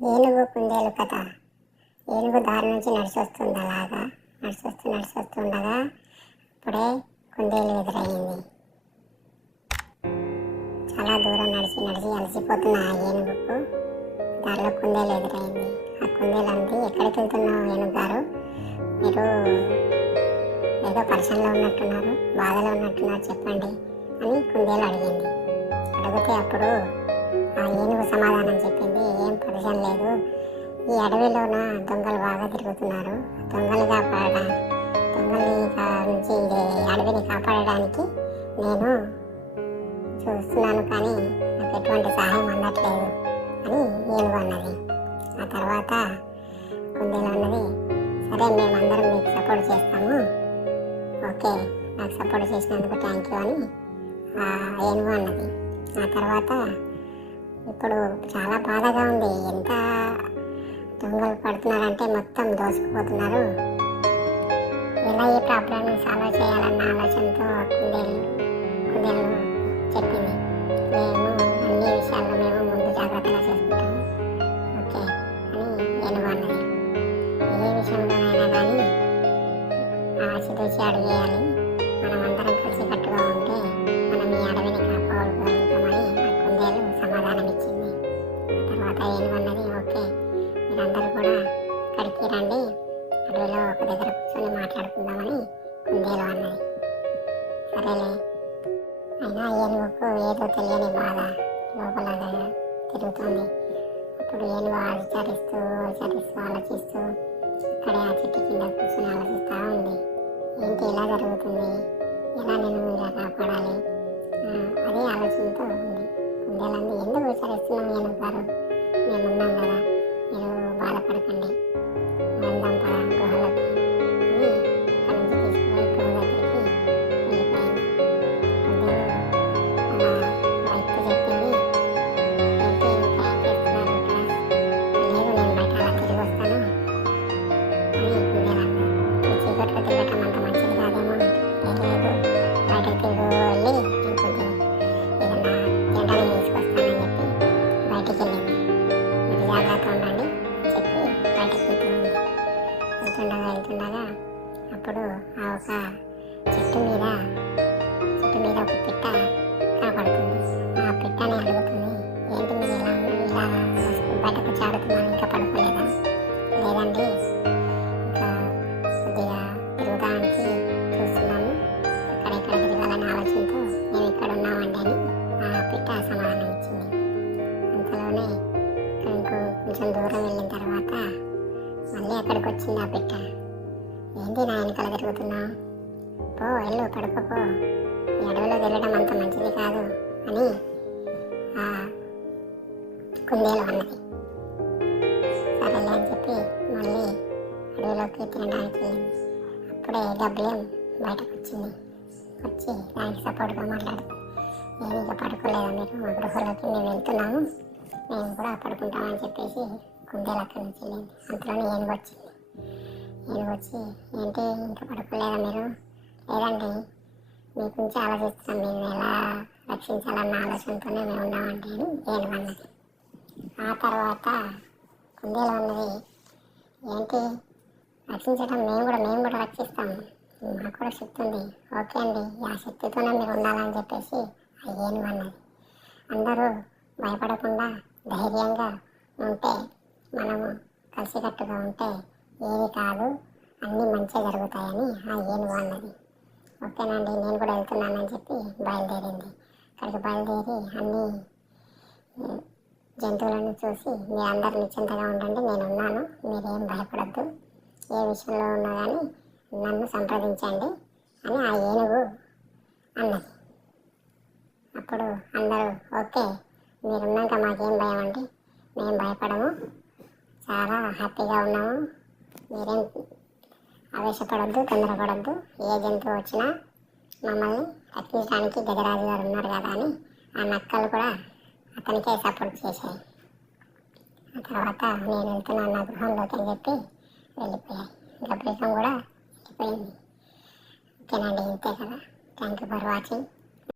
ఏనుగు కుందేలు కథ. ఏనుగు దారి నుంచి అలాగా నడిచొస్తుండగా అప్పుడే కుందేలు ఎదురయ్యింది. చాలా దూరం నడిచి అలసిపోతున్న ఆ ఏనుగుకు దారిలో కుందేలు ఎదురైంది. ఆ కుందేలు అంది, ఎక్కడికి వెళ్తున్నావు ఏనుగు గారు? మీరు ఏదో పరిశ్రమలో ఉన్నట్టున్నారు, బాధలో ఉన్నట్టున్నారు, చెప్పండి అని కుందేలు అడిగింది. అడిగితే అప్పుడు ఆ ఏనుగు సమాధానం చెప్పింది, ఏం పరిచయం లేదు, ఈ అడవిలోన దొంగలు బాగా తిరుగుతున్నారు, దొంగల్ని నుంచి అడవిని కాపాడడానికి నేను చూస్తున్నాను, కానీ నాకు ఎటువంటి సహాయం అందట్లేదు అని ఏనుగు అన్నది. ఆ తర్వాత కుందేలు అన్నది, సరే మేమందరం మీకు సపోర్ట్ చేస్తాము, ఓకే నాకు సపోర్ట్ చేసినందుకు థ్యాంక్ యూ అని ఏనుగు అన్నది. ఆ తర్వాత ఇప్పుడు చాలా బాధగా ఉంది, ఎంత దొంగలు పడుతున్నారంటే మొత్తం దోసుకుపోతున్నారు, ఎలా ఈ ప్రాబ్లమ్ని సాల్వ్ చేయాలన్న ఆలోచనతో కుందేలు చెప్పింది, మేము అన్ని విషయాల్లో మేము ముందు జాగ్రత్తగా చేసుకుంటాము, ఓకే అని ఏనుగు అన్నది. ఏ విషయంలోనైనా కానీ ఆచితూచి అడిగేయాలి, మనం అందరం కలిసి కట్టుగా ఉంటే మనం ఈ అడవిని కాపాడుకోగలుగుతామని ఆ కుందేలు సమాధానం ఇచ్చింది. తర్వాత ఏనుగు అన్నది, ఓకే మీరందరూ కూడా ఇక్కడికి రండి, అడవిలో ఒక దగ్గర కూర్చొని మాట్లాడుకుందామని కుందేలు అన్నది. సరేలే, అయినా ఏనుగుకు ఏదో తెలియని బాధ లోపల తిరుగుతుంది. అప్పుడు ఏనుగు ఆలోచిస్తూ ఆలోచిస్తూ అక్కడే ఆ చెట్టు కింద కూర్చొని ఆలోచిస్తూ ఉంది, ఏంటి ఇలా జరుగుతుంది, ఎలా నేను ఇలా కాపాడాలి, అదే ఆలోచనతో ఉంది. కుందేలంది, ఎందుకు విచారిస్తున్నాం ఏనుగు గారు, మేమున్నాం కదా, మీరు బాధపడకండి, వెళ్దాం పదా గృహలోకి అని అక్కడి నుంచి తీసుకుపోయి గృహ దగ్గరికి వెళ్ళిపోయింది. కుందేలు అలా వైపు చెప్పింది, ఏంటి ఇంకా ఏం చేస్తున్నారు ఇక్కడ, లేదు నేను బయట అలా తిరిగి వస్తాను అని కుందేలు అన్నది. చీకట్లో తిరగటం అంత మంచిది కాదేమో, ఏం లేదు బయటకు తిరుగు వెళ్ళి నేను కొంచెం ఏదన్నా తినడానికి తీసుకొస్తానని చెప్పి బయటికి వెళ్ళింది. మీరు జాగ్రత్త ఉండండి చెప్పి బయటకు వెళ్తుండగా అప్పుడు ఆ ఒక చెట్టు మీద ఒక పిట్ట కనపడుతుంది. ఆ పిట్టని అడుగుతుంది, ఏంటి మీరు ఇలా బయటకు చాడుతున్నాను, ఇంకా పడుకోలేదా? లేదండి, ఇంకా కొద్దిగా తిరగడానికి చూస్తున్నాము, ఎక్కడెక్కడ తిరగాలని ఆలోచనతో మేము ఇక్కడ ఉన్నామండి అని ఆ పిట్ట సమాధానం ఇచ్చింది. అంతలోనే కొంచెం దూరం వెళ్ళిన తర్వాత మళ్ళీ అక్కడికి వచ్చింది ఆ పిట్ట. ఏంటి నా వెనకాల తిరుగుతున్నావు, పో వెళ్ళు పడుకోపో, ఈ అడవిలో తిరగడం అంత మంచిది కాదు అని ఆ కుందేలు అన్నది. సరేలే అని చెప్పి మళ్ళీ అడవిలోకి తినడానికి వెళ్ళింది. అప్పుడే గబ్బిలం బయటకు వచ్చి దానికి సపోర్ట్గా మాట్లాడుతుంది, నేను ఇక పడుకోలేదా మీరు, మా గృహలోకి మేము వెళ్తున్నాము, మేము కూడా పడుకుంటామని చెప్పేసి కుందేలు అక్కడి నుంచి వెళ్ళింది. అంతలోనే ఏనుగు వచ్చి ఏంటి ఇంకా పడుకోలేదా మీరు? లేదండి, మీ గురించి ఆలోచిస్తున్నాం, మేము ఎలా రక్షించాలన్న ఆలోచనతోనే మేము ఉన్నామండి అని ఏనుగు అన్నది. ఆ తర్వాత కుందేలు అన్నది, ఏంటి రక్షించడం, మేము కూడా రక్షిస్తాము, మాకు కూడా శక్తి ఉంది, ఓకే అండి ఆ శక్తితోనే మీరు ఉండాలని చెప్పేసి ఆ ఏనుగు అన్నది. అందరూ భయపడకుండా ధైర్యంగా ఉంటే, మనము కలిసికట్టుగా ఉంటే ఏది కాదు అన్నీ మంచిగా జరుగుతాయని ఆ ఏనుగు అన్నది. ఓకేనండి నేను కూడా వెళ్తున్నానని చెప్పి బయలుదేరింది. అక్కడికి బయలుదేరి అన్ని జంతువులను చూసి, మీరు అందరు నిశ్చింతగా ఉండండి, నేను ఉన్నాను, మీరేం భయపడద్దు, ఏ విషయంలో ఉన్నా కానీ నన్ను సంప్రదించండి అని ఆ ఏనుగు అన్నది. అప్పుడు అందరూ, ఓకే మీరున్నాక మాకేం భయం అండి, మేము భయపడము, చాలా హ్యాపీగా ఉన్నాము, మీరేం ఆవేశపడద్దు, తొందరపడద్దు, ఏ జంతువు వచ్చినా మమ్మల్ని రక్షించడానికి గజరాజు గారు ఉన్నారు కదా అని ఆ నక్కలు కూడా అతనికే సపోర్ట్ చేశాయి. ఆ తర్వాత నేను వెళ్తున్నాను నా గృహంలోకి అని చెప్పి వెళ్ళిపోయాయి. గబ్బిలం కూడా వెళ్ళిపోయింది. ఓకేనండి, ఇంతే కదా. Thank you for watching.